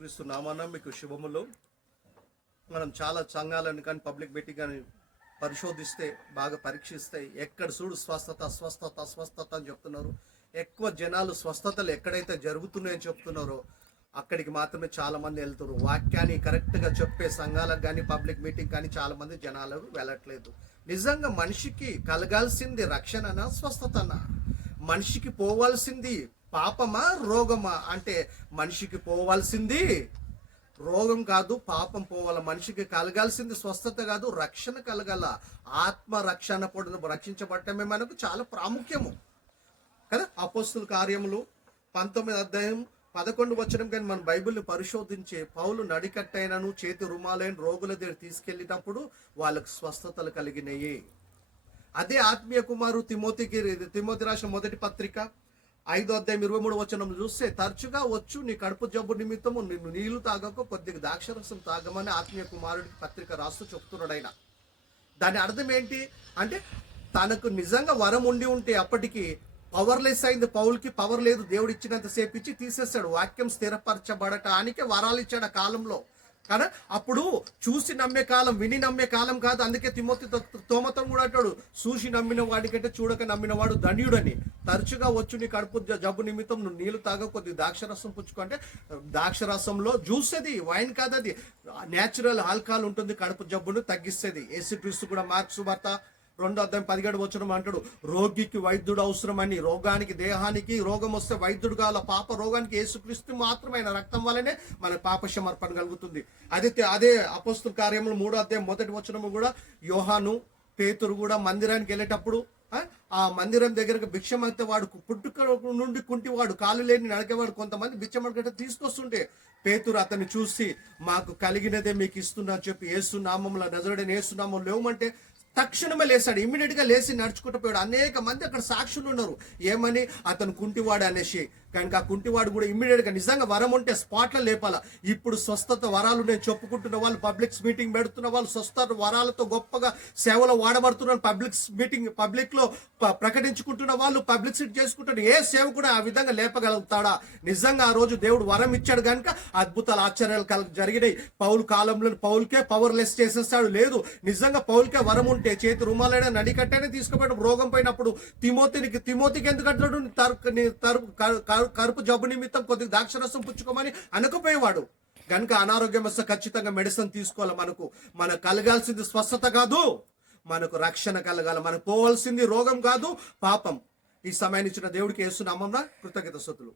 క్రీస్తు నామాన మీకు శుభములు. మనం చాలా సంఘాలను కానీ పబ్లిక్ మీటింగ్ కానీ పరిశోధిస్తే, బాగా పరీక్షిస్తే ఎక్కడ చూడు స్వస్థత స్వస్థత స్వస్థత అని చెప్తున్నారు. ఎక్కువ జనాలు స్వస్థతలు ఎక్కడైతే జరుగుతున్నాయని చెప్తున్నారో అక్కడికి మాత్రమే చాలామంది వెళ్తారు. వాక్యాన్ని కరెక్ట్గా చెప్పే సంఘాలకు కానీ పబ్లిక్ మీటింగ్ కానీ చాలామంది జనాలు వెళ్ళట్లేదు. నిజంగా మనిషికి కలగాల్సింది రక్షణనా స్వస్థతనా? మనిషికి పోవాల్సింది పాపమా రోగమా? అంటే మనిషికి పోవాల్సింది రోగం కాదు, పాపం పోవాల. మనిషికి కలగాల్సింది స్వస్థత కాదు, రక్షణ కలగాల. ఆత్మ రక్షణ పొడిన రక్షించబడటమే మనకు చాలా ప్రాముఖ్యము కదా. అపోస్తుల కార్యములు 19 కానీ మన బైబిల్ని పరిశోధించే పౌలు నడికట్టైనను చేతి రుమాలైన రోగుల దగ్గర తీసుకెళ్ళినప్పుడు వాళ్ళకు స్వస్థతలు కలిగినాయి. అదే ఆత్మీయ కుమారు తిమోతి రాసిన మొదటి పత్రిక 5:23 చూస్తే, తరచుగా వచ్చు నీ కడుపు జబ్బు నిమిత్తము నిన్ను నీళ్లు తాగక కొద్దిగా ద్రాక్షరసం తాగమని ఆత్మీయ కుమారుడికి పత్రిక రాస్తూ చెప్తున్నాడు ఆయన. దాని అర్థం ఏంటి అంటే, తనకు నిజంగా వరం ఉండి ఉంటే అప్పటికి పవర్లెస్ అయింది. పౌల్కి పవర్ లేదు, దేవుడు ఇచ్చినంతసేపు ఇచ్చి తీసేస్తాడు. వాక్యం స్థిరపరచబడటానికి వరాలు ఇచ్చాడు ఆ కాలంలో. కానీ అప్పుడు చూసి నమ్మే కాలం, విని నమ్మే కాలం కాదు. అందుకే తోమతో కూడా అంటాడు, చూసి నమ్మిన వాడికంటే చూడక నమ్మిన వాడు ధన్యుడని. తరచుగా వచ్చు నీ కడుపు జబ్బు నిమిత్తం నువ్వు నీళ్లు తాగ కొద్ది ద్రాక్షరసం పుచ్చుకుంటే, ద్రాక్షరసంలో జ్యూస్ అది, వైన్ కాదు, అది న్యాచురల్ ఆల్కహాల్ ఉంటుంది, కడుపు జబ్బును తగ్గిస్తుంది. యేసుక్రీస్తు కూడా మార్క్స్ వార్త 2:17 అంటాడు, రోగికి వైద్యుడు అవసరమని. రోగానికి, దేహానికి రోగం వస్తే వైద్యుడు కావాల. పాప రోగానికి యేసుక్రీస్తు మాత్రమే రక్తం వల్లనే మన పాప క్షమాపణ కలుగుతుంది. అదే అపోస్తుల కార్యములు 3:1 కూడా యోహాను, పేతురు కూడా మందిరానికి వెళ్ళేటప్పుడు ఆ మందిరం దగ్గరకు భిక్షమైతే వాడు పుట్టుక నుండి కుంటివాడు, కాలు లేని నడకేవాడు, కొంతమంది భిక్షమడగట తీసుకొస్తుంటే పేతురు అతన్ని చూసి, మాకు కలిగినదే మీకు ఇస్తున్నా అని చెప్పి యేసు నామంలో, నజరుడైన యేసు నామంలో లేవమంటే తక్షణమే లేస్తాడు. ఇమ్మీడియట్ గా లేచి నడుచుకుంటూ పోయాడు. అనేక మంది అక్కడ సాక్షులు ఉన్నారు, ఏమని, అతను కుంటివాడు అనేసి. కనుక ఆ కుంటివాడు కూడా ఇమ్మీడియట్ గా నిజంగా వరం ఉంటే స్పాట్లో లేపాల. ఇప్పుడు స్వస్థత వరాలు నేను చెప్పుకుంటున్న వాళ్ళు, పబ్లిక్స్ మీటింగ్ పెడుతున్న వాళ్ళు, స్వస్థత వరాలతో గొప్పగా సేవలో వాడబడుతున్నారు, పబ్లిక్ లో ప్రకటించుకుంటున్న వాళ్ళు, పబ్లిసిటీ చేసుకుంటున్న ఏ సేవకుడు ఆ విధంగా లేపగలుగుతాడా? నిజంగా ఆ రోజు దేవుడు వరం ఇచ్చాడు కనుక అద్భుతాలు, ఆశ్చర్యాలు జరిగినాయి. పౌలు కాలంలో పౌల్కే పవర్లెస్ చేసేస్తాడు. లేదు, నిజంగా పౌల్కే వరం ఉంటే చేతి రుమాలైనా నడికట్టైనా తీసుకుపోయాడు. రోగం పోయినప్పుడు తిమోతికి ఎందుకు అంటాడు, కరుపు జబ్బు నిమిత్తం కొద్దిగా ద్రాక్షరసం పుచ్చుకోమని అనకపోయేవాడు. కనుక అనారోగ్యం వస్తే ఖచ్చితంగా మెడిసిన్ తీసుకోవాలి. మనకు కలగాల్సింది స్వస్థత కాదు, మనకు రక్షణ కలగాల. మనకు పోవాల్సింది రోగం కాదు, పాపం. ఈ సమయాన్ని ఇచ్చిన దేవుడికి యేసు నామమున కృతజ్ఞతాస్తుతులు.